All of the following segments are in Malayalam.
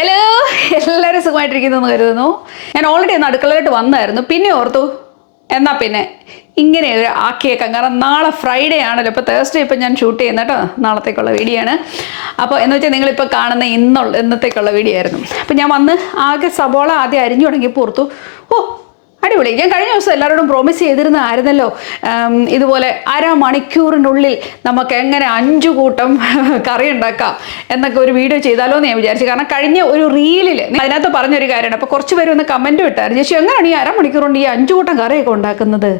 ഹലോ എല്ലാവരും സുഖമായിട്ടിരിക്കുന്നു എന്ന് കരുതുന്നു. ഞാൻ ഓൾറെഡി ഒന്ന് അടുക്കളയിലോട്ട് വന്നായിരുന്നു. പിന്നെ ഓർത്തു എന്നാ പിന്നെ? ഇങ്ങനെ ഒരു ആക്കിയേക്കാം. കാരണം നാളെ ഫ്രൈഡേ ആണല്ലോ. ഇപ്പോൾ തേഴ്സ്ഡേ ഇപ്പം ഞാൻ ഷൂട്ട് ചെയ്യുന്ന കേട്ടോ. നാളത്തേക്കുള്ള വീഡിയോ ആണ്. അപ്പോൾ എന്ന് വെച്ചാൽ നിങ്ങളിപ്പോൾ കാണുന്ന ഇന്നുള്ള ഇന്നത്തേക്കുള്ള വീഡിയോ ആയിരുന്നു. അപ്പോൾ ഞാൻ വന്ന് ആകെ സബോള ആദ്യം അരിഞ്ഞു തുടങ്ങിയപ്പോൾ ഓർത്തു ഓ അടിപൊളി. ഞാൻ കഴിഞ്ഞ ദിവസം എല്ലാവരോടും പ്രോമിസ് ചെയ്തിരുന്ന ആയിരുന്നല്ലോ ഇതുപോലെ അര മണിക്കൂറിനുള്ളിൽ നമുക്ക് എങ്ങനെ അഞ്ചു കൂട്ടം കറി ഉണ്ടാക്കാം എന്നൊക്കെ ഒരു വീഡിയോ ചെയ്താലോ എന്ന് ഞാൻ വിചാരിച്ചു. കാരണം കഴിഞ്ഞ ഒരു റീലിൽ അതിനകത്ത് പറഞ്ഞൊരു കാര്യമാണ് അപ്പോൾ കുറച്ച് പേര് ഒന്ന് കമന്റ് വിട്ടായിരുന്നു ചേച്ചി എങ്ങനെയാണ് ഈ അരമണിക്കൂർ കൊണ്ട് ഈ അഞ്ചു കൂട്ടം കറിയൊക്കെ ഉണ്ടാക്കുന്നത്?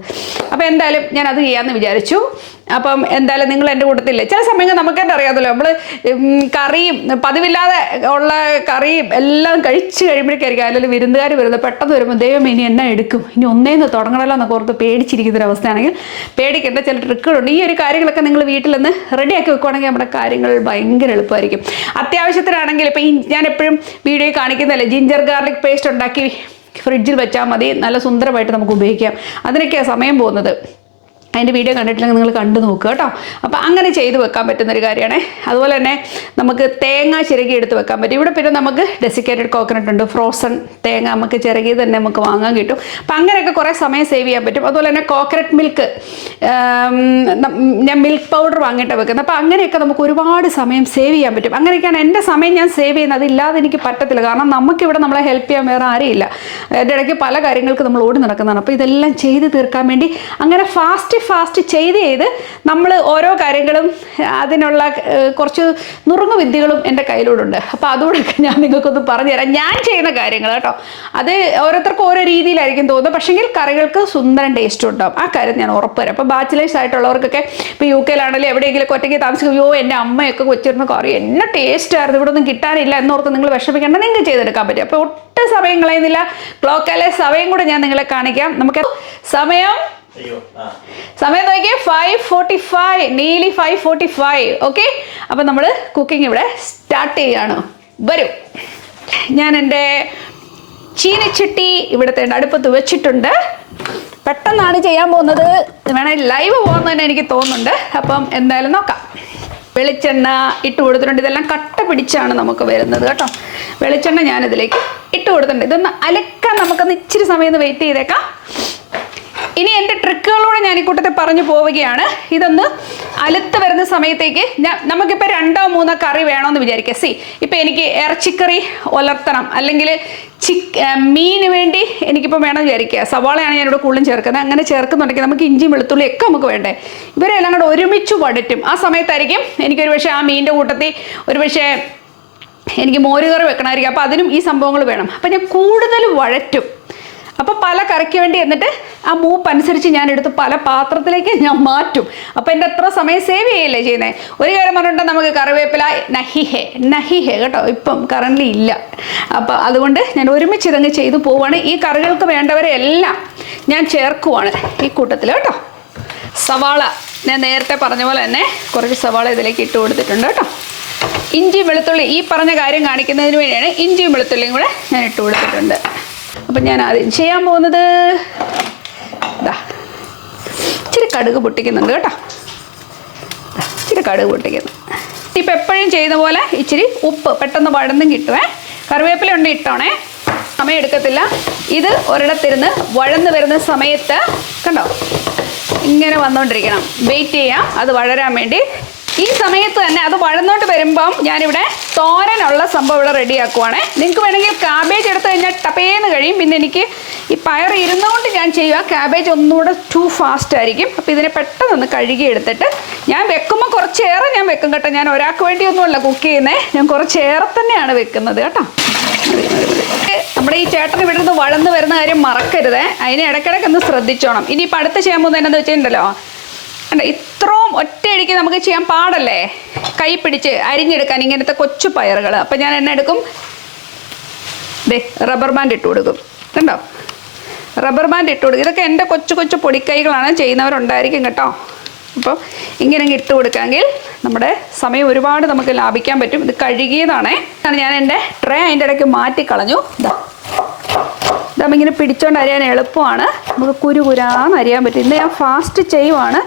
അപ്പോൾ എന്തായാലും ഞാൻ അത് ചെയ്യാമെന്ന് വിചാരിച്ചു. അപ്പം എന്തായാലും നിങ്ങൾ എന്റെ കൂട്ടത്തില്ലേ ചില സമയങ്ങൾ നമുക്ക് തന്നെ അറിയാമല്ലോ നമ്മൾ കറിയും പതിവില്ലാതെ ഉള്ള കറിയും എല്ലാം കഴിച്ച് കഴിയുമ്പോഴേക്കായിരിക്കും അതിൽ വിരുന്നുകാർ വരുന്നത്. പെട്ടെന്ന് വരുമ്പോൾ ദൈവം ഇനി എന്നെ എടുക്കും? ഇനി ഒന്നേന്ന് തുടങ്ങണമല്ലോ എന്നൊക്കെ ഓർത്ത് പേടിച്ചിരിക്കുന്ന ഒരു അവസ്ഥയാണെങ്കിൽ പേടിക്കേണ്ട ചില ട്രിക്കുകളുണ്ട്. ഈ ഒരു കാര്യങ്ങളൊക്കെ നിങ്ങൾ വീട്ടിൽ നിന്ന് റെഡിയാക്കി വെക്കുവാണെങ്കിൽ നമ്മുടെ കാര്യങ്ങൾ ഭയങ്കര എളുപ്പമായിരിക്കും. അത്യാവശ്യത്തിനാണെങ്കിൽ ഇപ്പോൾ ഈ ഞാൻ എപ്പോഴും വീഡിയോ കാണിക്കുന്നതല്ലേ ജിഞ്ചർ ഗാർലിക് പേസ്റ്റ് ഉണ്ടാക്കി ഫ്രിഡ്ജിൽ വെച്ചാൽ മതി. നല്ല സുന്ദരമായിട്ട് നമുക്ക് ഉപയോഗിക്കാം. അതിനൊക്കെയാണ് സമയം പോകുന്നത്. അതിന്റെ വീഡിയോ കണ്ടിട്ടില്ലെങ്കിൽ നിങ്ങൾ കണ്ടു നോക്കുക കേട്ടോ. അപ്പോൾ അങ്ങനെ ചെയ്ത് വെക്കാൻ പറ്റുന്ന ഒരു കാര്യമാണ് അതുപോലെ തന്നെ നമുക്ക് തേങ്ങ ചിരകി എടുത്ത് വെക്കാൻ പറ്റും. ഇവിടെ പിന്നെ നമുക്ക് ഡെസിക്കേറ്റഡ് കോക്കനട്ട് ഉണ്ട്. ഫ്രോസൺ തേങ്ങ നമുക്ക് ചിരകി തന്നെ നമുക്ക് വാങ്ങാൻ കിട്ടും. അപ്പം അങ്ങനെയൊക്കെ കുറേ സമയം സേവ് ചെയ്യാൻ പറ്റും. അതുപോലെ തന്നെ കോക്കനട്ട് മിൽക്ക് ഞാൻ മിൽക്ക് പൗഡർ വാങ്ങിയിട്ട് വെക്കുന്നത്. അപ്പോൾ അങ്ങനെയൊക്കെ നമുക്ക് ഒരുപാട് സമയം സേവ് ചെയ്യാൻ പറ്റും. അങ്ങനെയൊക്കെയാണ് എന്റെ സമയം ഞാൻ സേവ് ചെയ്യുന്നത്. അതില്ലാതെ എനിക്ക് പറ്റത്തില്ല. കാരണം നമുക്കിവിടെ നമ്മളെ ഹെൽപ്പ് ചെയ്യാൻ വേറെ ആരെയില്ല എന്റെ ഇടയ്ക്ക് പല കാര്യങ്ങൾക്ക് നമ്മൾ ഓടി നടക്കുന്നതാണ്. അപ്പോൾ ഇതെല്ലാം ചെയ്ത് തീർക്കാൻ വേണ്ടി അങ്ങനെ ഫാസ്റ്റ് ഫാസ്റ്റ് ചെയ്ത് ചെയ്ത് നമ്മൾ ഓരോ കാര്യങ്ങളും അതിനുള്ള കുറച്ച് നുറുങ്ങു വിദ്യകളും എന്റെ കയ്യിലൂടുണ്ട് അപ്പോൾ അതുകൂടെയൊക്കെ ഞാൻ നിങ്ങൾക്കൊന്ന് പറഞ്ഞു തരാം ഞാൻ ചെയ്യുന്ന കാര്യങ്ങൾ കേട്ടോ. അത് ഓരോരുത്തർക്കും ഓരോ രീതിയിലായിരിക്കും തോന്നുന്നത്. പക്ഷേങ്കിൽ കറികൾക്ക് സുന്ദരം ടേസ്റ്റ് ഉണ്ടാവും. ആ കാര്യം ഞാൻ ഉറപ്പ് തരാം അപ്പോൾ ബാച്ചിലേഴ്സ് ആയിട്ടുള്ളവർക്കൊക്കെ ഇപ്പോൾ യു കെയിലാണെങ്കിലും എവിടെയെങ്കിലും ഒറ്റയ്ക്ക് താമസിക്കും അയ്യോ എന്റെ അമ്മയൊക്കെ കൊച്ചിരുന്ന കറി. എന്നെ ടേസ്റ്റ് ആയിരുന്നു. ഇവിടെ ഒന്നും കിട്ടാനില്ല എന്നോർത്ത് നിങ്ങൾ വിഷമിക്കേണ്ട. നിങ്ങൾക്ക് ചെയ്തെടുക്കാൻ പറ്റും. അപ്പോൾ ഒട്ടും സമയം കളയുന്നില്ല. ക്ലോക്കാലെ സമയം കൂടെ ഞാൻ നിങ്ങളെ കാണിക്കാം. നമുക്ക് സമയം സമയം നോക്കിയേ ഫൈവ് ഫോർട്ടി ഫൈവ് നീലി ഫൈവ് ഫോർട്ടി ഫൈവ് ഓക്കെ അപ്പം നമ്മൾ കുക്കിംഗ് ഇവിടെ സ്റ്റാർട്ട് ചെയ്യാണ്. വരൂ. ഞാൻ എന്റെ ചീനച്ചട്ടി ഇവിടുത്തെ അടുപ്പത്ത് വെച്ചിട്ടുണ്ട്. പെട്ടെന്നാണ് ചെയ്യാൻ പോകുന്നത്. വേണമെങ്കിൽ ലൈവ് പോകുന്നതന്നെ എനിക്ക് തോന്നുന്നുണ്ട്. അപ്പം എന്തായാലും നോക്കാം. വെളിച്ചെണ്ണ ഇട്ട് കൊടുത്തിട്ടുണ്ട്. ഇതെല്ലാം കട്ട പിടിച്ചാണ് നമുക്ക് വരുന്നത് കേട്ടോ. വെളിച്ചെണ്ണ ഞാനിതിലേക്ക് ഇട്ട് കൊടുത്തിട്ടുണ്ട്. ഇതൊന്ന് അലക്കാൻ നമുക്കൊന്ന് ഇച്ചിരി സമയം ഒന്ന് വെയിറ്റ് ചെയ്തേക്കാം. ഇനി എന്റെ ട്രിക്കുകളോടെ ഞാൻ ഈ കൂട്ടത്തിൽ പറഞ്ഞു പോവുകയാണ്. ഇതൊന്ന് അലുത്ത് വരുന്ന സമയത്തേക്ക് ഞാൻ നമുക്കിപ്പോൾ രണ്ടോ മൂന്നോ കറി വേണമെന്ന് വിചാരിക്കുക സി ഇപ്പം എനിക്ക് ഇറച്ചിക്കറി ഒലർത്തണം. അല്ലെങ്കിൽ ചിക്ക് മീന് വേണ്ടി എനിക്കിപ്പോൾ വേണം വിചാരിക്കുക. സവാളയാണ് ഞാനിവിടെ കൂടുതലും ചേർക്കുന്നത്. അങ്ങനെ ചേർക്കുന്നുണ്ടെങ്കിൽ നമുക്ക് ഇഞ്ചി വെളുത്തുള്ളി ഒക്കെ നമുക്ക് വേണ്ടേ? ഇവരെല്ലാം കൂടെ ഒരുമിച്ച് വടറ്റും ആ സമയത്തായിരിക്കും എനിക്കൊരു പക്ഷേ ആ മീനിന്റെ കൂട്ടത്തിൽ ഒരു പക്ഷേ എനിക്ക് മോരുകറി വെക്കണമായിരിക്കും. അപ്പോൾ അതിനും ഈ സംഭവങ്ങൾ വേണം. അപ്പം ഞാൻ കൂടുതൽ വഴറ്റും. അപ്പോൾ പല കറിക്ക് വേണ്ടി എന്നിട്ട് ആ മൂപ്പ് അനുസരിച്ച് ഞാൻ എടുത്ത് പല പാത്രത്തിലേക്ക് ഞാൻ മാറ്റും. അപ്പോൾ എന്റെ എത്ര സമയം സേവ് ചെയ്യല്ലേ ചെയ്യുന്നത് ഒരു കാര്യം പറഞ്ഞിട്ട് നമുക്ക് കറിവേപ്പില നഹിഹെ നഹിഹെ കേട്ടോ ഇപ്പം കറണ്ട്ലി ഇല്ല. അപ്പോൾ അതുകൊണ്ട് ഞാൻ ഒരുമിച്ച് ഇതങ്ങ് ചെയ്തു പോവാണ്. ഈ കറികൾക്ക് വേണ്ടവരെ എല്ലാം ഞാൻ ചേർക്കുവാണ് ഈ കൂട്ടത്തിൽ കേട്ടോ. സവാള ഞാൻ നേരത്തെ പറഞ്ഞ പോലെ തന്നെ കുറച്ച് സവാള ഇതിലേക്ക് ഇട്ട് കൊടുത്തിട്ടുണ്ട് കേട്ടോ. ഇഞ്ചിയും വെളുത്തുള്ളി ഈ പറഞ്ഞ കാര്യം കാണിക്കുന്നതിന് വേണ്ടിയാണ് ഇഞ്ചിയും വെളുത്തുള്ളിയും കൂടെ ഞാൻ ഇട്ട് കൊടുത്തിട്ടുണ്ട്. അപ്പം ഞാൻ ആദ്യം ചെയ്യാൻ പോകുന്നത് ഇതാ ഇച്ചിരി കടുക് പൊട്ടിക്കുന്നുണ്ട് കേട്ടോ. ഇച്ചിരി കടുക് പൊട്ടിക്കുന്നു. ഇപ്പം എപ്പോഴും ചെയ്യുന്ന പോലെ ഇച്ചിരി ഉപ്പ് പെട്ടെന്ന് വഴന്നും കിട്ടുവേ. കറിവേപ്പില ഉണ്ട് ഇട്ടോണേ. സമയം എടുക്കത്തില്ല. ഇത് ഒരിടത്തിരുന്ന് വഴന്ന് വരുന്ന സമയത്ത് കണ്ടോ? ഇങ്ങനെ വന്നുകൊണ്ടിരിക്കണം വെയിറ്റ് ചെയ്യാം. അത് വളരാൻ വേണ്ടി ഈ സമയത്ത് തന്നെ അത് വഴന്നോട്ട് വരുമ്പം ഞാനിവിടെ തോരനുള്ള സംഭവം ഇവിടെ റെഡിയാക്കുവാണേ. നിങ്ങൾക്ക് വേണമെങ്കിൽ കാബേജ് എടുത്തു കഴിഞ്ഞാൽ ടപ്പേന്ന് കഴിയും. പിന്നെ എനിക്ക് ഈ പയർ ഇരുന്നുകൊണ്ട് ഞാൻ ചെയ്യുക. കാബേജ് ഒന്നുകൂടെ ടു ഫാസ്റ്റ് ആയിരിക്കും. അപ്പോൾ ഇതിനെ പെട്ടെന്നൊന്ന് കഴുകി എടുത്തിട്ട് ഞാൻ വെക്കുമ്പോൾ കുറച്ചേറെ ഞാൻ വെക്കും കേട്ടോ. ഞാൻ ഒരാൾക്ക് വേണ്ടിയൊന്നുമല്ല കുക്ക് ചെയ്യുന്നത് ഞാൻ കുറച്ചേറെ തന്നെയാണ് വെക്കുന്നത് കേട്ടോ. നമ്മുടെ ഈ ചേട്ടൻ ഇവിടെ നിന്ന് വളർന്നു വരുന്ന കാര്യം മറക്കരുത്. അതിനെ ഇടയ്ക്കിടയ്ക്ക് ഒന്ന് ശ്രദ്ധിച്ചോണം. ഇനിയിപ്പോൾ അടുത്ത് ചെയ്യാൻ പോകുന്നത് എന്താണെന്ന് വെച്ചിട്ടുണ്ടല്ലോ? അല്ല ഇത്രയും ഒറ്റയടിക്ക് നമുക്ക് ചെയ്യാൻ പാടല്ലേ? കൈ പിടിച്ച് അരിഞ്ഞെടുക്കാൻ ഇങ്ങനത്തെ കൊച്ചു പയറുകൾ അപ്പം ഞാൻ എന്നെ എടുക്കും. ദേ റബ്ബർ ബാൻഡ് ഇട്ട് കൊടുക്കും. കണ്ടോ? റബ്ബർ ബാൻഡ് ഇട്ട് കൊടുക്കും. ഇതൊക്കെ എന്റെ കൊച്ചു കൊച്ചു പൊടിക്കൈകളാണ്. ചെയ്യുന്നവരുണ്ടായിരിക്കും കേട്ടോ. അപ്പോൾ ഇങ്ങനെ ഇട്ട് കൊടുക്കാമെങ്കിൽ നമ്മുടെ സമയം ഒരുപാട് നമുക്ക് ലാഭിക്കാൻ പറ്റും. ഇത് കഴുകിയതാണേ. ഞാൻ എന്റെ ട്രേ അതിന്റെ ഇടയ്ക്ക് മാറ്റിക്കളഞ്ഞു. ഇതാ ഇതാകുമ്പോൾ ഇങ്ങനെ പിടിച്ചോണ്ട് അരിയാൻ എളുപ്പമാണ്. നമുക്ക് കുരു കുരാന്ന് അരിയാൻ പറ്റും. ഇന്ന് ഞാൻ ഫാസ്റ്റ് ചെയ്യുവാണ്.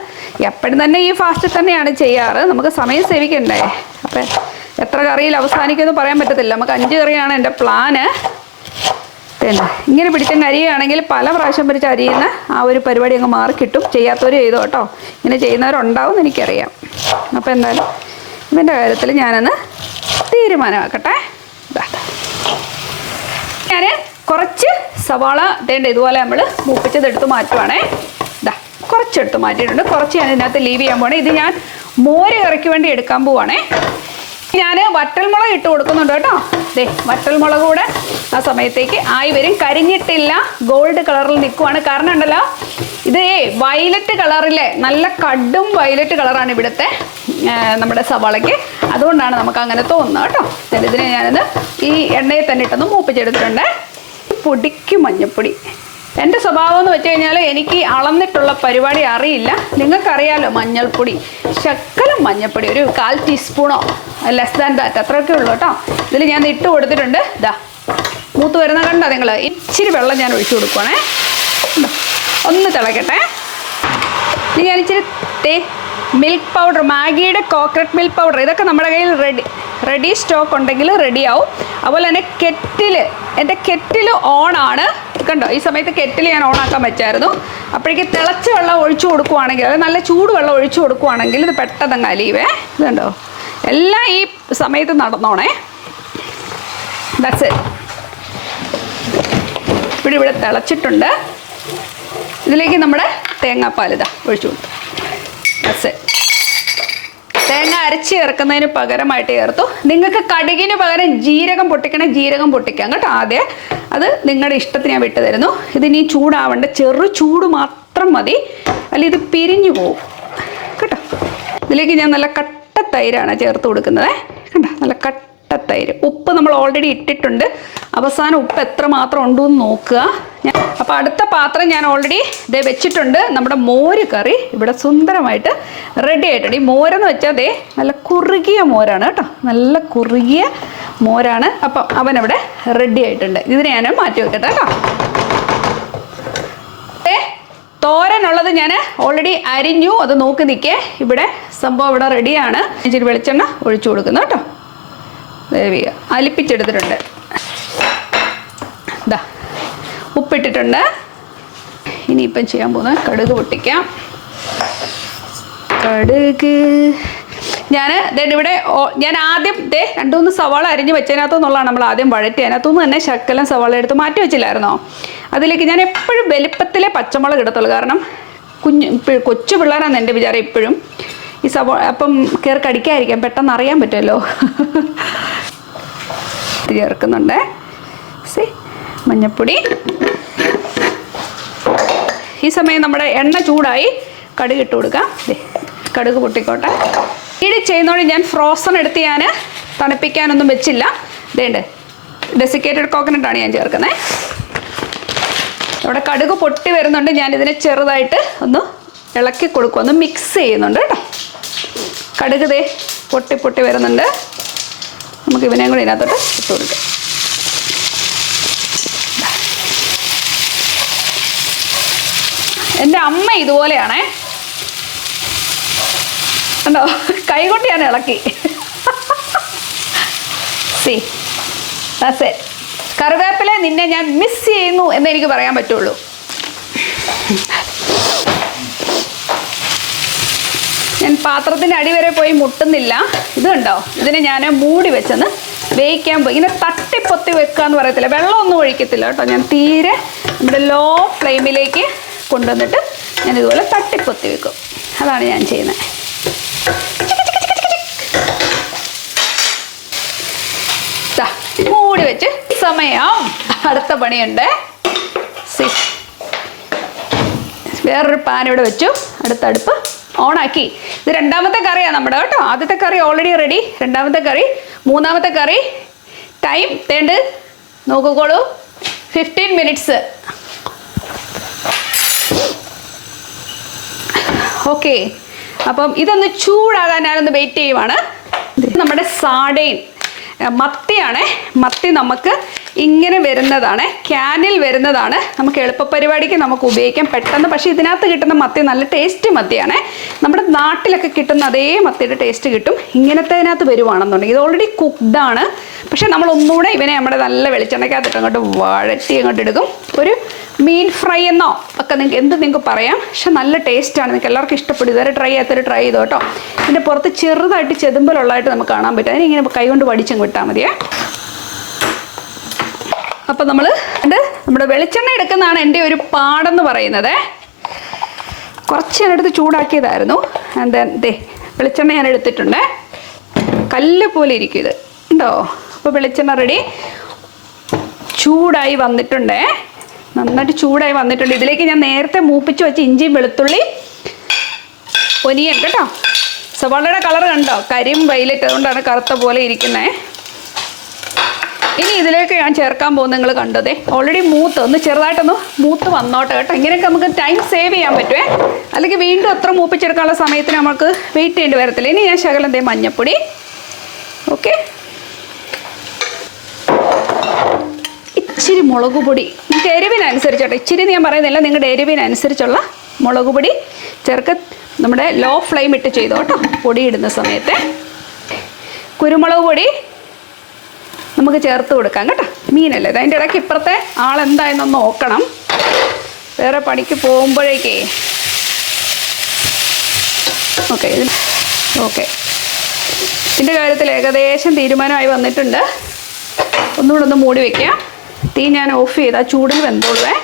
എപ്പോഴും തന്നെ ഈ ഫാസ്റ്റ് തന്നെയാണ് ചെയ്യാറ്. നമുക്ക് സമയം സേവിക്കണ്ടേ? അപ്പം എത്ര കറിയിൽ അവസാനിക്കുമെന്ന് പറയാൻ പറ്റത്തില്ല. നമുക്ക് അഞ്ച് കറിയാണ് എന്റെ പ്ലാന് ഇങ്ങനെ പിടിച്ചങ്ങ് അരിയുകയാണെങ്കിൽ പല പ്രാവശ്യം പിടിച്ച് അരിയുന്ന ആ ഒരു പരിപാടി അങ്ങ് മാറി കിട്ടും. ചെയ്യാത്തവർ ചെയ്തു കേട്ടോ. ഇങ്ങനെ ചെയ്യുന്നവരുണ്ടാവും എനിക്കറിയാം. അപ്പോൾ എന്തായാലും ഇവന്റെ കാര്യത്തിൽ ഞാനൊന്ന് തീരുമാനമാക്കട്ടെ. ഞാൻ കുറച്ച് സവാള തേണ്ട ഇതുപോലെ നമ്മൾ മൂപ്പിച്ചതെടുത്ത് മാറ്റുവാണേ. ഇതാ കുറച്ചെടുത്ത് മാറ്റിയിട്ടുണ്ട്. കുറച്ച് ഞാൻ ഇതിനകത്ത് ലീവ് ചെയ്യാൻ പോകണേ ഇത് ഞാൻ മോര് കറിക്ക് വേണ്ടി എടുക്കാൻ പോവാണേ. ഞാൻ വറ്റൽമുളക് ഇട്ട് കൊടുക്കുന്നുണ്ട് കേട്ടോ. ദേ വറ്റൽമുളക് കൂടെ ആ സമയത്തേക്ക് ആയി വരും. കരിഞ്ഞിട്ടില്ല ഗോൾഡ് കളറിൽ നിൽക്കുവാണ് കാരണം ഉണ്ടല്ലോ ഇത് വയലറ്റ് കളറിലെ നല്ല കടും വയലറ്റ് കളറാണ് ഇവിടുത്തെ നമ്മുടെ സവാളയ്ക്ക്. അതുകൊണ്ടാണ് നമുക്ക് അങ്ങനെ തോന്നുന്നത് കേട്ടോ. ഇതിനെ ഞാനത് ഈ എണ്ണയിൽ തന്നെ ഇട്ടൊന്ന് മൂപ്പിച്ചെടുത്തിട്ടുണ്ട്. പൊടിക്ക് മഞ്ഞപ്പൊടി. എന്റെ സ്വഭാവം എന്ന് വെച്ച് കഴിഞ്ഞാൽ എനിക്ക് അളന്നിട്ടുള്ള പരിപാടി അറിയില്ല. നിങ്ങൾക്കറിയാലോ മഞ്ഞൾപ്പൊടി. ശക്കലം മഞ്ഞൾപ്പൊടി ഒരു കാൽ ടീസ്പൂണോ ലെസ് ദാൻ ദാറ്റ് അത്രയൊക്കെ ഉള്ളൂ കേട്ടോ. ഇതിൽ ഞാൻ ഇട്ട് കൊടുത്തിട്ടുണ്ട്. ഇതാ മൂത്ത് വരുന്ന കണ്ടോ നിങ്ങൾ ഇച്ചിരി വെള്ളം ഞാൻ ഒഴിച്ചു കൊടുക്കുവാണേ. ഒന്ന് തിളക്കട്ടെ. ഇനി ഞാൻ ഇച്ചിരി തേ മിൽക്ക് പൗഡർ മാഗിയുടെ കോക്കനട്ട് മിൽക്ക് പൗഡർ ഇതൊക്കെ നമ്മുടെ കയ്യിൽ റെഡി റെഡി സ്റ്റോക്ക് ഉണ്ടെങ്കിൽ റെഡി ആവും. അതുപോലെ തന്നെ കെറ്റിൽ എന്റെ കെറ്റിൽ ഓൺ ആണ്. കണ്ടോ? ഈ സമയത്ത് കെറ്റിൽ ഞാൻ ഓൺ ആക്കാൻ പറ്റായിരുന്നു അപ്പോഴേക്ക് തിളച്ച വെള്ളം ഒഴിച്ചു കൊടുക്കുവാണെങ്കിൽ അതായത് നല്ല ചൂട് വെള്ളം ഒഴിച്ചു കൊടുക്കുവാണെങ്കിൽ ഇത് പെട്ടെന്ന് അലിയുവേ. ഇതുണ്ടോ എല്ലാം ഈ സമയത്ത് നടന്നോണേ. ദാറ്റ്സ് ഇവിടെ ഇവിടെ തിളച്ചിട്ടുണ്ട്. ഇതിലേക്ക് നമ്മുടെ തേങ്ങാപ്പാൽ ഇതാ ഒഴിച്ചു കൊടുത്തു. It. തേങ്ങ അരച്ച് ചേർക്കുന്നതിന് പകരമായിട്ട് ചേർത്തു. നിങ്ങൾക്ക് കടുകിന് പകരം ജീരകം പൊട്ടിക്കണം ജീരകം പൊട്ടിക്കാം കേട്ടോ ആദ്യം. അത് നിങ്ങളുടെ ഇഷ്ടത്തിന് ഞാൻ വിട്ടു തരുന്നു ഇതിനി ചൂടാവണ്ട ചെറു ചൂട് മാത്രം മതി. അല്ല ഇത് പിരിഞ്ഞു പോവും. കേട്ടോ. ഇതിലേക്ക് ഞാൻ നല്ല കട്ട തൈരാണ് ചേർത്ത് കൊടുക്കുന്നത്. കണ്ടോ? നല്ല കട്ട തൈര്. ഉപ്പ് നമ്മൾ ഓൾറെഡി ഇട്ടിട്ടുണ്ട്. അവസാനം ഉപ്പ് എത്ര മാത്രം ഉണ്ടെന്ന് നോക്കുക. അപ്പോൾ അടുത്ത പാത്രം ഞാൻ ഓൾറെഡി ഇതേ വെച്ചിട്ടുണ്ട്. നമ്മുടെ മോര് കറി ഇവിടെ സുന്ദരമായിട്ട് റെഡി ആയിട്ടുണ്ട്. ഈ മോരെന്ന് വെച്ചാൽ ദേ നല്ല കുറുകിയ മോരാണ് കേട്ടോ. നല്ല കുറുകിയ മോരാണ്. അപ്പം അവനവിടെ റെഡി ആയിട്ടുണ്ട്. ഇതിനെ ഞാൻ മാറ്റി വെക്കട്ടെ കേട്ടോ. തോരനുള്ളത് ഞാൻ ഓൾറെഡി അരിഞ്ഞു. അത് നോക്കി നിൽക്കേ. ഇവിടെ സംഭവം ഇവിടെ റെഡിയാണ് ഇച്ചിരി വെളിച്ചെണ്ണ ഒഴിച്ചു കൊടുക്കുന്നു കേട്ടോ. ദേവിക അലിപ്പിച്ചെടുത്തിട്ടുണ്ട്. ഇതാ ഉപ്പിട്ടിട്ടുണ്ട്. ഇനിയിപ്പം ചെയ്യാൻ പോകുന്നത് കടുക് പൊട്ടിക്കാം. കടുക്. ഞാൻ ഇവിടെ ഞാൻ ആദ്യം ദേ രണ്ടു മൂന്ന് സവാള അരിഞ്ഞ് വെച്ചതിനകത്തു നിന്നുള്ളതാണ് നമ്മൾ ആദ്യം വഴറ്റി. അതിനകത്തുനിന്ന് തന്നെ ശക്കലം സവാള എടുത്ത് മാറ്റി വെച്ചില്ലായിരുന്നോ? അതിലേക്ക് ഞാൻ എപ്പോഴും വലുപ്പത്തിലെ പച്ചമുളക് ഇടത്തുള്ളൂ. കാരണം കുഞ്ഞ് കൊച്ചു പിള്ളേരാണ് എന്റെ വിചാരം ഇപ്പോഴും. ഈ സവോ അപ്പം കയറി കടിക്കാതിരിക്കാം പെട്ടെന്ന് അറിയാൻ പറ്റുമല്ലോ. ചേർക്കുന്നുണ്ട് സി മഞ്ഞപ്പൊടി. ഈ സമയം നമ്മുടെ എണ്ണ ചൂടായി. കടുക് ഇട്ട് കൊടുക്കാം. കടുക് പൊട്ടിക്കോട്ടെ. ഇടി ചെയ്യുന്നതോടെ ഞാൻ ഫ്രോസൺ എടുത്ത് ഞാൻ തണുപ്പിക്കാനൊന്നും വെച്ചില്ല. ഇതേണ്ട്. ഡെസിക്കേറ്റഡ് കോക്കനട്ട് ആണ് ഞാൻ ചേർക്കുന്നത് ഇവിടെ കടുക് പൊട്ടി വരുന്നുണ്ട്. ഞാനിതിനെ ചെറുതായിട്ട് ഒന്ന് ഇളക്കി കൊടുക്കും ഒന്ന് മിക്സ് ചെയ്യുന്നുണ്ട് കേട്ടോ. കടുക് പൊട്ടി പൊട്ടി വരുന്നുണ്ട്. നമുക്ക് ഇവനെയും കൂടി ഇതിനകത്തോട്ട് ഇട്ട് കൊടുക്കാം. എന്റെ അമ്മ ഇതുപോലെയാണേ. കണ്ടോ? കൈകൊണ്ട് ഞാൻ ഇളക്കി. സി കറിവേപ്പില നിന്നെ ഞാൻ മിസ് ചെയ്യുന്നു എന്ന് എനിക്ക് പറയാൻ പറ്റുള്ളൂ. പാത്രത്തിന്റെ അടി വരെ പോയി മുട്ടുന്നില്ല. ഇതുണ്ടോ ഇതിനെ ഞാൻ മൂടി വെച്ചെന്ന് വേവിക്കാൻ പോയി. ഇങ്ങനെ തട്ടിപ്പൊത്തി വെക്കുക എന്ന് പറയത്തില്ല വെള്ളമൊന്നും ഒഴിക്കത്തില്ല കേട്ടോ. ഞാൻ തീരെ നമ്മുടെ ലോ ഫ്ലെയിമിലേക്ക് കൊണ്ടുവന്നിട്ട് ഞാൻ ഇതുപോലെ തട്ടിപ്പൊത്തി വെക്കും. അതാണ് ഞാൻ ചെയ്യുന്നത്. മൂടി വെച്ച് സമയം. അടുത്ത പണിയുണ്ട്. വേറൊരു പാൻ ഇവിടെ വെച്ചു. അടുത്ത അടുപ്പ് ഓണാക്കി. ഇത് രണ്ടാമത്തെ കറിയാണ് നമ്മുടെ കേട്ടോ. ആദ്യത്തെ കറി ഓൾറെഡി റെഡി രണ്ടാമത്തെ കറി മൂന്നാമത്തെ കറി. ടൈം തേണ്ട്. നോക്കിക്കോളൂ. ഫിഫ്റ്റീൻ മിനിറ്റ്സ് ഓക്കെ അപ്പം ഇതൊന്ന് ചൂടാകാൻ ഞാനൊന്ന് വെയിറ്റ് ചെയ്യുവാണ്. നമ്മുടെ സാഡൈൻ മത്തിയാണേ. മത്തി നമുക്ക് ഇങ്ങനെ വരുന്നതാണ് ക്യാനിൽ വരുന്നതാണ്. നമുക്ക് എളുപ്പ പരിപാടിക്ക് നമുക്ക് ഉപയോഗിക്കാം പെട്ടെന്ന്. പക്ഷേ ഇതിനകത്ത് കിട്ടുന്ന മത്തി നല്ല ടേസ്റ്റ് മത്തിയാണ്. നമ്മുടെ നാട്ടിലൊക്കെ കിട്ടുന്ന അതേ മത്തിയുടെ ടേസ്റ്റ് കിട്ടും. ഇങ്ങനത്തെ അതിനകത്ത് വരുവാണെന്നുണ്ടെങ്കിൽ ഇത് ഓൾറെഡി കുക്ക്ഡ് ആണ്. പക്ഷേ നമ്മൾ ഒന്നുകൂടെ ഇവനെ നമ്മുടെ നല്ല വെളിച്ചെണ്ണയ്ക്കകത്തിട്ട് അങ്ങോട്ട് വഴറ്റി അങ്ങോട്ട് എടുക്കും. ഒരു മീൻ ഫ്രൈ എന്നോ ഒക്കെ നിങ്ങൾക്ക് എന്ത് നിങ്ങൾക്ക് പറയാം. പക്ഷെ നല്ല ടേസ്റ്റാണ് നിങ്ങൾക്ക് എല്ലാവർക്കും ഇഷ്ടപ്പെടും. ഇതുവരെ ട്രൈ ചെയ്യാത്തൊരു ട്രൈ ചെയ്തോ കേട്ടോ. ഇതിന്റെ പുറത്ത് ചെറുതായിട്ട് ചെതുമ്പലുള്ളതായിട്ട് നമുക്ക് കാണാൻ പറ്റും. അതിനെ ഇങ്ങനെ കൈകൊണ്ട് വടിച്ചങ്ങ് വിട്ടാൽ മതിയേ. അപ്പം നമ്മൾ എന്റെ നമ്മുടെ വെളിച്ചെണ്ണ എടുക്കുന്നതാണ് എന്റെ ഒരു പാടെന്ന് പറയുന്നത്. കുറച്ച് ഞാനെടുത്ത് ചൂടാക്കിയതായിരുന്നു. എന്താ? ദേ വെളിച്ചെണ്ണ ഞാൻ എടുത്തിട്ടുണ്ട്. കല്ല് പോലെ ഇരിക്കും ഇത്. ഉണ്ടോ? അപ്പോൾ വെളിച്ചെണ്ണ റെഡി ചൂടായി വന്നിട്ടുണ്ടേ. നന്നായിട്ട് ചൂടായി വന്നിട്ടുണ്ട്. ഇതിലേക്ക് ഞാൻ നേരത്തെ മൂപ്പിച്ച് വെച്ച് ഇഞ്ചിയും വെളുത്തുള്ളി ഒനിയൻ കേട്ടോ? സവാളയുടെ കളർ കണ്ടോ? കരിയും വൈലറ്റ് അതുകൊണ്ടാണ് കറുത്ത പോലെ ഇരിക്കുന്നത് ഇനി ഇതിലേക്ക് ഞാൻ ചേർക്കാൻ പോകുന്ന നിങ്ങൾ കണ്ടതേ. ഓൾറെഡി മൂത്ത് ഒന്ന് ചെറുതായിട്ടൊന്ന് മൂത്ത് വന്നോട്ടെ കേട്ടോ. ഇങ്ങനെയൊക്കെ നമുക്ക് ടൈം സേവ് ചെയ്യാൻ പറ്റുമേ അല്ലെങ്കിൽ വീണ്ടും അത്ര മൂപ്പിച്ചെടുക്കാനുള്ള സമയത്തിന് നമുക്ക് വെയിറ്റ് ചെയ്യേണ്ടി വരത്തില്ല. ഇനി ഞാൻ ശകലം എന്തേ മഞ്ഞപ്പൊടി. ഓക്കെ ഇച്ചിരി മുളക് പൊടി. നിങ്ങൾക്ക് എരിവിനനുസരിച്ചോട്ടെ. ഇച്ചിരി ഞാൻ പറയുന്നില്ല നിങ്ങളുടെ എരിവിനനുസരിച്ചുള്ള മുളക് പൊടി ചേർക്ക നമ്മുടെ ലോ ഫ്ലെയിം ഇട്ട് ചെയ്തോട്ടോ പൊടി ഇടുന്ന സമയത്ത്. കുരുമുളക് പൊടി നമുക്ക് ചേർത്ത് കൊടുക്കാം കേട്ടോ. മീനല്ലേ? അതിന്റെ ഇടയ്ക്ക് ഇപ്പുറത്തെ ആളെന്തായെന്നൊന്ന് നോക്കണം. വേറെ പണിക്ക് പോകുമ്പോഴേക്കേ. Okay okay. ഇതിന്റെ കാര്യത്തിൽ ഏകദേശം തീരുമാനമായി വന്നിട്ടുണ്ട്. ഒന്നുകൂടെ ഒന്ന് മൂടി വെക്കാം തീ ഞാൻ ഓഫ് ചെയ്ത് ചൂടിൽ വെന്തോളുവേ.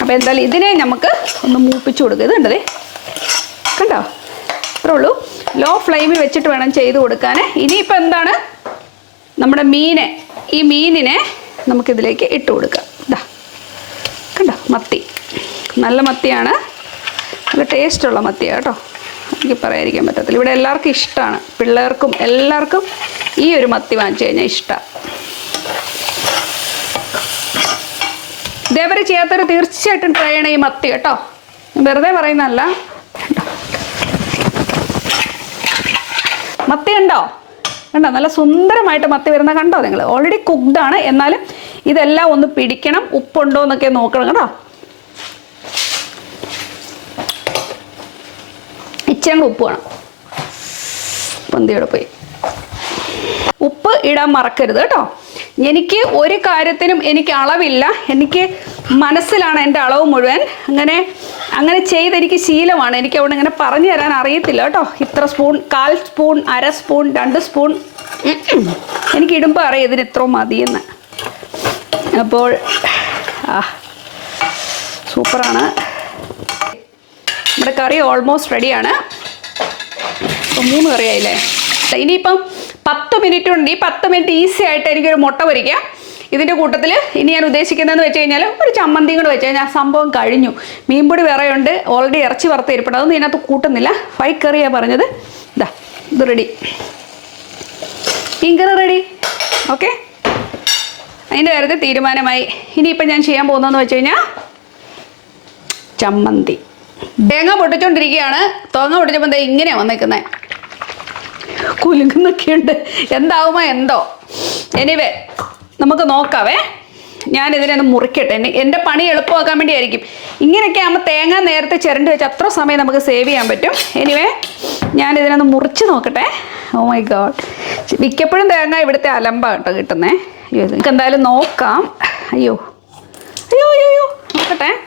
അപ്പോൾ എന്തായാലും ഇതിനെ നമുക്ക് ഒന്ന് മൂപ്പിച്ച് കൊടുക്കുക ഇത് കണ്ടതേ? കണ്ടോ? അത്രേ ഉള്ളൂ. ലോ ഫ്ലെയിമിൽ വെച്ചിട്ട് വേണം ചെയ്ത് കൊടുക്കാൻ ഇനിയിപ്പോൾ എന്താണ്? നമ്മുടെ മീനെ ഈ മീനിനെ നമുക്കിതിലേക്ക് ഇട്ട് കൊടുക്കാം. ഇതാ കണ്ടോ? മത്തി. നല്ല മത്തിയാണ്. നല്ല ടേസ്റ്റുള്ള മത്തിയാണ് കേട്ടോ. എനിക്ക് പറയാതിരിക്കാൻ പറ്റത്തില്ല. ഇവിടെ എല്ലാവർക്കും ഇഷ്ടമാണ് പിള്ളേർക്കും എല്ലാവർക്കും ഈ ഒരു മത്തി വാങ്ങിച്ചു കഴിഞ്ഞാൽ ഇഷ്ടമാണ് ഇതേവരെ ചെയ്യാത്തവർ തീർച്ചയായിട്ടും ട്രൈ ചെയ്യണം ഈ മത്തി കേട്ടോ. വെറുതെ പറയുന്നതല്ല. മത്തി ഉണ്ടോ? കണ്ടോ? നല്ല സുന്ദരമായിട്ട് മത്തി വരുന്ന കണ്ടോ നിങ്ങൾ ഓൾറെഡി കുക്ക്ഡ് ആണ്. എന്നാലും ഇതെല്ലാം ഒന്ന് പിടിക്കണം. ഉപ്പുണ്ടോ എന്നൊക്കെ നോക്കണം കേട്ടോ ഇച്ചിരി ഉപ്പ് വേണം. പന്തിയോടെ പോയി? ഉപ്പ് ഇടാൻ മറക്കരുത് കേട്ടോ. എനിക്ക് ഒരു കാര്യത്തിനും എനിക്ക് അളവില്ല. എനിക്ക് മനസ്സിലാണ് എന്റെ അളവ് മുഴുവൻ. അങ്ങനെ അങ്ങനെ ചെയ്ത് എനിക്ക് ശീലമാണ്. എനിക്ക് അവിടെ ഇങ്ങനെ പറഞ്ഞു തരാൻ അറിയത്തില്ല കേട്ടോ. ഇത്ര സ്പൂൺ കാൽ സ്പൂൺ അര സ്പൂൺ രണ്ട് സ്പൂൺ. എനിക്ക് ഇടുമ്പോൾ അറിയാം ഇതിന് ഇത്ര മതിയെന്ന്. അപ്പോൾ ആ സൂപ്പറാണ്. നമ്മുടെ കറി ഓൾമോസ്റ്റ് റെഡിയാണ് ഇപ്പം മൂന്ന് കറിയായില്ലേ? ഇനിയിപ്പം പത്ത് മിനിറ്റ് ഉണ്ട്. ഈ പത്ത് മിനിറ്റ് ഈസി ആയിട്ട് എനിക്കൊരു മുട്ട പൊരിക്കാം. ഇതിന്റെ കൂട്ടത്തിൽ ഇനി ഞാൻ ഉദ്ദേശിക്കുന്നതെന്ന് വെച്ച് കഴിഞ്ഞാൽ ഒരു ചമ്മന്തിയും കൂടെ വെച്ച് കഴിഞ്ഞാൽ സംഭവം കഴിഞ്ഞു. മീൻപൊടി വേറെ ഉണ്ട് ഓൾറെഡി ഇറച്ചി വറുത്ത് ഇരിപ്പുണ്ട് അതൊന്നും ഇതിനകത്ത് കൂട്ടുന്നില്ല. ഫൈ കറിയാണ് പറഞ്ഞത്. ഇതാ ഇത് റെഡി മീൻ കറി റെഡി ഓക്കെ അതിന്റെ കാര്യത്തിൽ തീരുമാനമായി. ഇനിയിപ്പം ഞാൻ ചെയ്യാൻ പോകുന്നതെന്ന് വെച്ച് കഴിഞ്ഞാൽ ചമ്മന്തി. തേങ്ങ പൊട്ടിച്ചോണ്ടിരിക്കുകയാണ് തേങ്ങ പൊട്ടിച്ചപ്പോൾ എന്താ ഇങ്ങനെയാണ് വന്നേക്കുന്നത് കുലുങ്ങുന്നൊക്കെയുണ്ട്. എന്താവുമോ എന്തോ. എനിവേ നമുക്ക് നോക്കാവേ. ഞാൻ ഒന്ന് മുറിക്കട്ടെ. എന്റെ പണി എളുപ്പമാക്കാൻ വേണ്ടിയായിരിക്കും. ഇങ്ങനെയൊക്കെ ആകുമ്പോൾ തേങ്ങ നേരത്തെ ചിരണ്ടി വെച്ച് അത്ര സമയം നമുക്ക് സേവ് ചെയ്യാൻ പറ്റും. എനിവേ ഞാൻ ഇതിനൊന്ന് മുറിച്ച് നോക്കട്ടെ. ഓ മൈ ഗോഡ് മിക്കപ്പോഴും തേങ്ങ ഇവിടുത്തെ അലമ്പ കേട്ടോ കിട്ടുന്നേ. അയ്യോ നിങ്ങൾക്ക് എന്തായാലും നോക്കാം. അയ്യോ. അയ്യോ അയ്യോ അയ്യോ. നോക്കട്ടെ.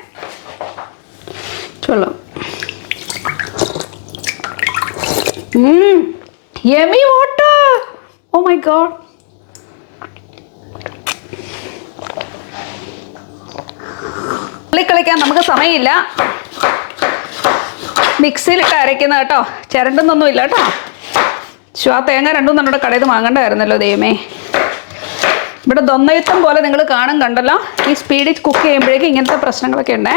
ചൊല്ലോ yummy water oh my god കളിക്കാൻ നമുക്ക് സമയമില്ല. മിക്സിയിലിട്ട് അരയ്ക്കുന്ന കേട്ടോ. ചിരണ്ടെന്നൊന്നും ഇല്ല കേട്ടോ ശ്വാ തേങ്ങ രണ്ടും നമ്മുടെ കടയിൽ നിന്ന് വാങ്ങണ്ടായിരുന്നല്ലോ ദൈവമേ. ഇവിടെ ദൊന്നയുത്തം പോലെ നിങ്ങൾ കാണും കണ്ടല്ലോ. ഈ സ്പീഡിൽ കുക്ക് ചെയ്യുമ്പോഴേക്കും ഇങ്ങനത്തെ പ്രശ്നങ്ങളൊക്കെ ഉണ്ടേ.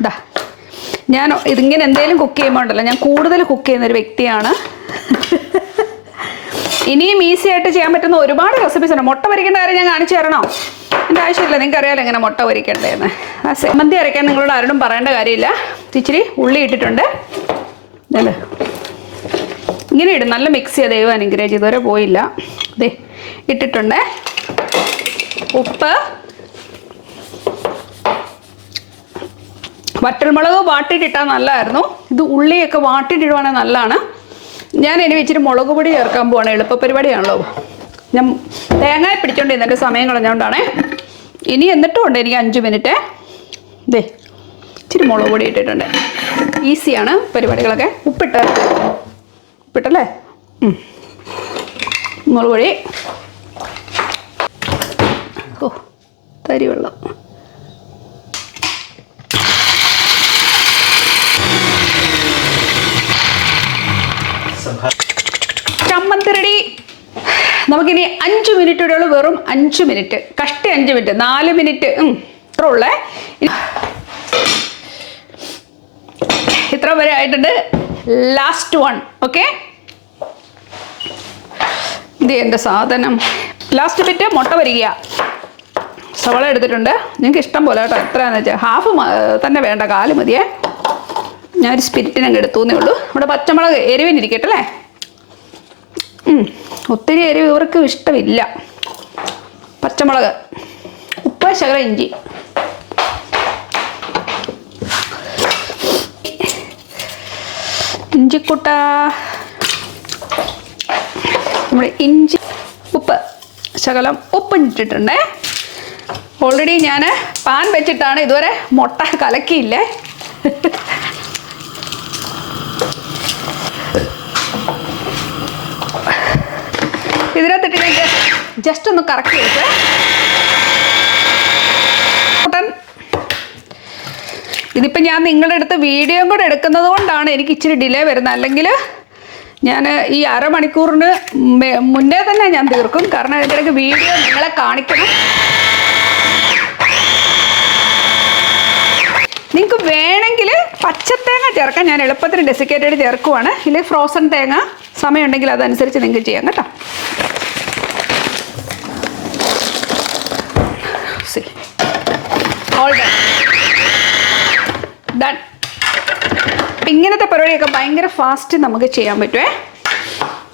ഇതാ ഞാൻ ഇതിങ്ങനെ എന്തെങ്കിലും കുക്ക് ചെയ്യുമ്പോൾ ഉണ്ടല്ലോ ഞാൻ കൂടുതൽ കുക്ക് ചെയ്യുന്ന ഒരു വ്യക്തിയാണ്. ഇനിയും ഈസി ആയിട്ട് ചെയ്യാൻ പറ്റുന്ന ഒരുപാട് റെസിപ്പീസ് ഉണ്ട്. മുട്ട പൊരിക്കേണ്ട കാര്യം ഞാൻ കാണിച്ചു തരണോ? എന്റെ ആവശ്യമില്ല. നിങ്ങൾക്ക് അറിയാലോ എങ്ങനെ മുട്ട പൊരിക്കേണ്ടതെന്ന്. ആ സെമന്തി അരയ്ക്കാൻ നിങ്ങളോട് ആരോടും പറയേണ്ട കാര്യമില്ല. ഇച്ചിരി ഉള്ളി ഇട്ടിട്ടുണ്ട്. അല്ലേ ഇങ്ങനെ ഇടും. നല്ല മിക്സ് ചെയ്ത് ദൈവം അനുഗ്രഹിച്ച്. ഇതുവരെ പോയില്ല. ദേ ഇട്ടിട്ടുണ്ട്. ഉപ്പ്. വറ്റൽമുളക് വാട്ടിയിട്ടിട്ടാൽ നല്ലതായിരുന്നു. ഇത് ഉള്ളിയൊക്കെ വാട്ടിയിട്ടിടുവാണെങ്കിൽ നല്ലതാണ്. ഞാൻ ഇനി വെച്ചിട്ട് മുളക് പൊടി ചേർക്കാൻ പോവാണ്. എളുപ്പ പരിപാടിയാണല്ലോ. ഞാൻ തേങ്ങ പിടിച്ചോണ്ടിരുന്നതിന്റെ സമയം കളഞ്ഞുകൊണ്ടാണേ ഇനി എന്നിട്ടും ഉണ്ട് എനിക്ക് അഞ്ച് മിനിറ്റ്. ദേ ഇച്ചിരി മുളക് പൊടി ഇട്ടിട്ടുണ്ട്. ഈസിയാണ് പരിപാടികളൊക്കെ. ഉപ്പിട്ട്. ഉപ്പിട്ടല്ലേ. മുളക് പൊടി. ഓ തരി വെള്ളം. ചമ്മന്തി റെഡി. നമുക്കിനി അഞ്ച് മിനിറ്റ് ഉള്ളൂ വെറും അഞ്ച് മിനിറ്റ്. കഷ്ടി അഞ്ച് മിനിറ്റ്. നാല് മിനിറ്റ്. ഇത്ര ഉള്ളേ. ഇത്ര വരെ ആയിട്ടുണ്ട്. ലാസ്റ്റ് വൺ ഓക്കെ ഇത് എന്റെ സാധനം. ലാസ്റ്റ് ബിറ്റ് മുട്ട വരിക സവള എടുത്തിട്ടുണ്ട്. നിങ്ങൾക്ക് ഇഷ്ടം പോലെ കേട്ടോ. എത്രയാണെന്ന് വെച്ചാൽ ഹാഫ് തന്നെ വേണ്ട കാൽ മതിയേ. ഞാനൊരു സ്പിരിറ്റിനങ്ങ് എടുത്തു എന്നേ ഉള്ളൂ. നമ്മുടെ പച്ചമുളക് എരിവിനിരിക്കട്ടെ അല്ലേ. ഒത്തിരി എരിവ് ഇവർക്ക് ഇഷ്ടമില്ല. പച്ചമുളക് ഉപ്പ് ശകലം ഇഞ്ചി. ഇഞ്ചിക്കുട്ട നമ്മുടെ ഇഞ്ചി ഉപ്പ് ശകലം ഉപ്പ് ഇട്ടിട്ടുണ്ടേ. ഓൾറെഡി ഞാൻ പാൻ വെച്ചിട്ടാണ് ഇതുവരെ മുട്ട കലക്കിയില്ലേ ഇതിനകത്തിട്ട് ഞാൻ ജസ്റ്റ് ഒന്ന് കറക്റ്റ് ചെയ്തിട്ട് ഇതിപ്പോൾ ഞാൻ നിങ്ങളുടെ അടുത്ത് വീഡിയോ കൂടെ എടുക്കുന്നത് കൊണ്ടാണ് എനിക്ക് ഇച്ചിരി ഡിലേ വരുന്നത്. അല്ലെങ്കിൽ ഞാൻ ഈ അരമണിക്കൂറിന് മുന്നേ തന്നെ ഞാൻ തീർക്കും. കാരണം ഇതിലേക്ക് വീഡിയോ നിങ്ങളെ കാണിക്കണം. നിങ്ങൾക്ക് വേണമെങ്കിൽ പച്ചത്തേങ്ങ ചേർക്കാം. ഞാൻ എളുപ്പത്തിന് ഡെസിക്കേറ്റഡ് ചേർക്കുവാണ്. ഇല്ലെങ്കിൽ ഫ്രോസൺ തേങ്ങ. സമയമുണ്ടെങ്കിൽ അതനുസരിച്ച് നിങ്ങൾക്ക് ചെയ്യാം കേട്ടോ. ഇങ്ങനത്തെ പരിപാടിയൊക്കെ ഭയങ്കര ഫാസ്റ്റ് നമുക്ക് ചെയ്യാൻ പറ്റുമേ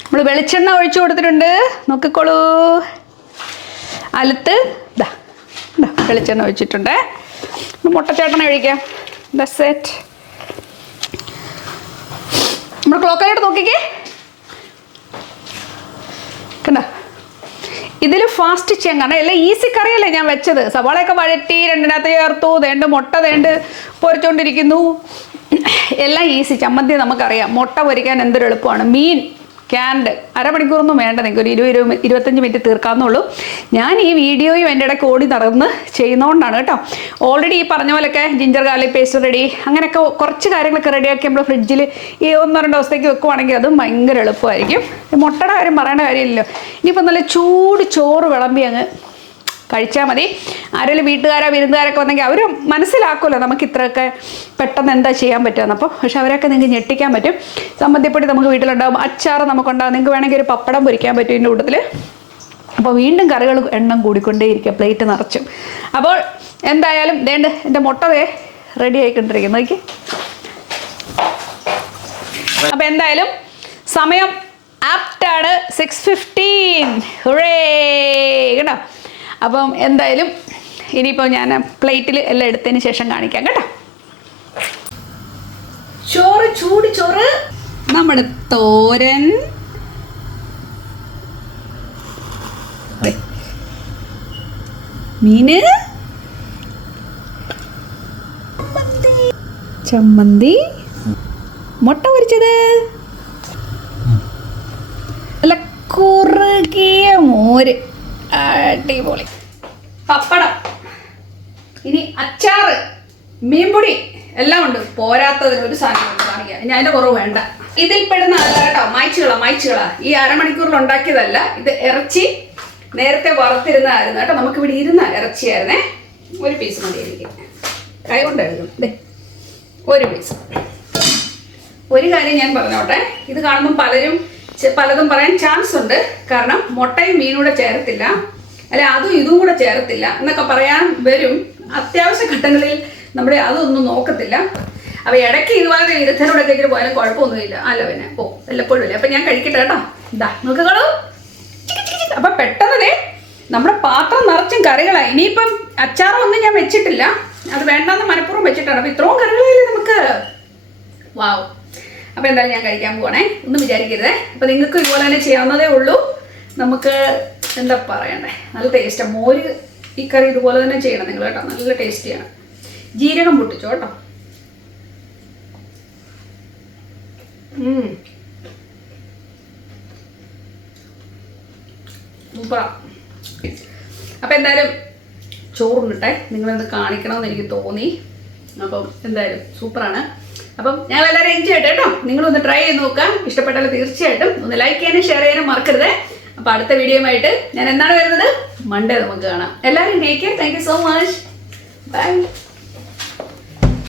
നമ്മൾ വെളിച്ചെണ്ണ ഒഴിച്ചു കൊടുത്തിട്ടുണ്ട്. നോക്കിക്കോളൂ. അലത്ത് ഇതാ വെളിച്ചെണ്ണ ഒഴിച്ചിട്ടുണ്ട്. മുട്ടച്ചേട്ടനെ ഒഴിക്കാം. സെറ്റ് നമ്മൾ ക്ലോക്കായിട്ട് നോക്കിക്കേ. കണ്ടോ? ഇതിൽ ഫാസ്റ്റ് ചെയ്യാൻ കാരണം എല്ലാം ഈസി കറിയല്ലേ ഞാൻ വെച്ചത്. സവാളയൊക്കെ വഴറ്റി രണ്ടിനകത്ത് ചേർത്തു വേണ്ട മുട്ട വേണ്ട പൊരിച്ചുകൊണ്ടിരിക്കുന്നു എല്ലാം ഈസി. ചമ്മന്തി നമുക്കറിയാം. മുട്ട പൊരിക്കാൻ എന്തൊരു എളുപ്പമാണ്. മീൻ ക്യാൻഡ് അരമണിക്കൂറൊന്നും വേണ്ട. നിങ്ങൾക്ക് ഒരു ഇരുപത് ഇരുപത് ഇരുപത്തഞ്ച് മിനിറ്റ് തീർക്കാവുന്നുള്ളൂ ഞാൻ ഈ വീഡിയോയും എന്റെ ഇടയ്ക്ക് ഓടി നടന്ന് ചെയ്യുന്നതുകൊണ്ടാണ് കേട്ടോ. ഓൾറെഡി ഈ പറഞ്ഞ പോലെയൊക്കെ ജിഞ്ചർ ഗാർലിക് പേസ്റ്റ് റെഡി അങ്ങനെയൊക്കെ കുറച്ച് കാര്യങ്ങളൊക്കെ റെഡിയാക്കി നമ്മൾ ഫ്രിഡ്ജിൽ ഈ ഒന്നോ രണ്ടോ ദിവസത്തേക്ക് വെക്കുവാണെങ്കിൽ അതും ഭയങ്കര എളുപ്പമായിരിക്കും. മുട്ടയുടെ കാര്യം പറയേണ്ട കാര്യമില്ലല്ലോ. ഇനിയിപ്പോൾ നല്ല ചൂട് ചോറ് വിളമ്പി അങ്ങ് കഴിച്ചാൽ മതി. ആരെങ്കിലും വീട്ടുകാരോ വിരുന്നുകാരൊക്കെ വന്നെങ്കിൽ അവർ മനസ്സിലാക്കുമല്ലോ നമുക്ക് ഇത്രയൊക്കെ പെട്ടെന്ന് എന്താ ചെയ്യാൻ പറ്റുമെന്ന് അപ്പോൾ പക്ഷെ അവരൊക്കെ നിങ്ങൾക്ക് ഞെട്ടിക്കാൻ പറ്റും. സമ്മതിപ്പൊടി നമുക്ക് വീട്ടിലുണ്ടാകും അച്ചാർ നമുക്കുണ്ടാകും. നിങ്ങൾക്ക് വേണമെങ്കിൽ ഒരു പപ്പടം പൊരിക്കാൻ പറ്റും ഇതിന്റെ കൂട്ടത്തിൽ അപ്പോൾ വീണ്ടും കറികൾ എണ്ണം കൂടിക്കൊണ്ടേയിരിക്കുക. പ്ലേറ്റ് നിറച്ചും. അപ്പോൾ എന്തായാലും വേണ്ട എന്റെ മുട്ടതേ റെഡി ആയിക്കൊണ്ടിരിക്കുന്നു. നോക്കി. അപ്പോൾ എന്തായാലും സമയം ആപ്റ്റാണ് സിക്സ് ഫിഫ്റ്റീൻ. ഹുറേ! കേട്ടോ അപ്പം എന്തായാലും ഇനിയിപ്പോൾ ഞാൻ പ്ലേറ്റിൽ എല്ലാം എടുത്തതിന് ശേഷം കാണിക്കാം കേട്ടോ. ചോറ് ചൂട് ചോറ്. നമ്മുടെ തോരൻ. ദേ. മീന്. ചമ്മന്തി. ചമ്മന്തി. മുട്ട പൊരിച്ചത്. നല്ല കുറുകിയ മോര്. അടിപൊളി. പപ്പടം. ഇനി അച്ചാറ് മീൻപൊടി എല്ലാം ഉണ്ട്. പോരാത്തതിന് ഒരു സാധനം കാണിക്കാം ഇനി അതിന്റെ കുറവ് വേണ്ട. ഇതിൽ പെടുന്ന അല്ല കേട്ടോ മായ്ച്ചുകള മായ്ച്ചുകള. ഈ അരമണിക്കൂറിൽ ഉണ്ടാക്കിയതല്ല ഇത് ഇറച്ചി നേരത്തെ വറുത്തിരുന്നതായിരുന്നു കേട്ടോ. നമുക്ക് ഇവിടെ ഇരുന്ന ഇറച്ചിയായിരുന്നേ. ഒരു പീസ് മതി എനിക്ക്. കൈ കൊണ്ടായിരുന്നു. ദേ ഒരു പീസ് ഒരു കാര്യം ഞാൻ പറഞ്ഞോട്ടെ. ഇത് കാണുമ്പോൾ പലരും പലതും പറയാൻ ചാൻസ് ഉണ്ട്. കാരണം മുട്ടയും മീനും കൂടെ ചേർത്തില്ല അല്ലെ അതും ഇതും കൂടെ ചേർത്തില്ല എന്നൊക്കെ പറയാൻ വരും. അത്യാവശ്യ ഘട്ടങ്ങളിൽ നമ്മുടെ അതൊന്നും നോക്കത്തില്ല. അപ്പൊ ഇടയ്ക്ക് ഇതുപോലെ വിരുദ്ധനോടൊക്കെ കഴിഞ്ഞിട്ട് പോയാലും കുഴപ്പമൊന്നുമില്ല. അല്ല പിന്നെ. ഓ വല്ലപ്പോഴും ഇല്ല അപ്പൊ ഞാൻ കഴിക്കട്ടെ കേട്ടോ. ഇതാ നോക്കുകളൂ അപ്പൊ പെട്ടെന്നേ നമ്മുടെ പാത്രം നിറച്ചും കറികളായി. ഇനിയിപ്പം അച്ചാറൊന്നും ഞാൻ വെച്ചിട്ടില്ല. അത് വേണ്ടാന്ന് മനഃപൂർവം വെച്ചിട്ടാണ്. അപ്പൊ ഇത്രയും കറികളായില്ലേ നമുക്ക്? വാവ് അപ്പോൾ എന്തായാലും ഞാൻ കഴിക്കാൻ പോകണേ ഒന്നും വിചാരിക്കരുതേ. അപ്പോൾ നിങ്ങൾക്ക് ഇതുപോലെ തന്നെ ചെയ്യാവുന്നതേ ഉള്ളൂ. നമുക്ക് എന്താ പറയണ്ടേ? നല്ല ടേസ്റ്റാണ് മോര് ഈ കറി ഇതുപോലെ തന്നെ ചെയ്യണം നിങ്ങൾ കേട്ടോ. നല്ല ടേസ്റ്റിയാണ് ജീരകം പൊട്ടിച്ചോ കേട്ടോ. അപ്പൊ അപ്പം എന്തായാലും ചോറുണ്ടിട്ടെ. നിങ്ങളെന്ത് കാണിക്കണമെന്ന് എനിക്ക് തോന്നി. അപ്പം എന്തായാലും സൂപ്പറാണ്. അപ്പം ഞങ്ങൾ എല്ലാവരും എൻജോയ് ആയിട്ട് കേട്ടോ. നിങ്ങളൊന്ന് ട്രൈ ചെയ്ത് നോക്കാം. ഇഷ്ടപ്പെട്ടാൽ തീർച്ചയായിട്ടും ഒന്ന് ലൈക്ക് ചെയ്യാനും ഷെയർ ചെയ്യാനും മറക്കരുത്. അപ്പോൾ അടുത്ത വീഡിയോയുമായിട്ട് ഞാൻ എന്നാണ് വരുന്നത്? മൺഡേ നമുക്ക് കാണാം. എല്ലാവരും take care thank you so much bye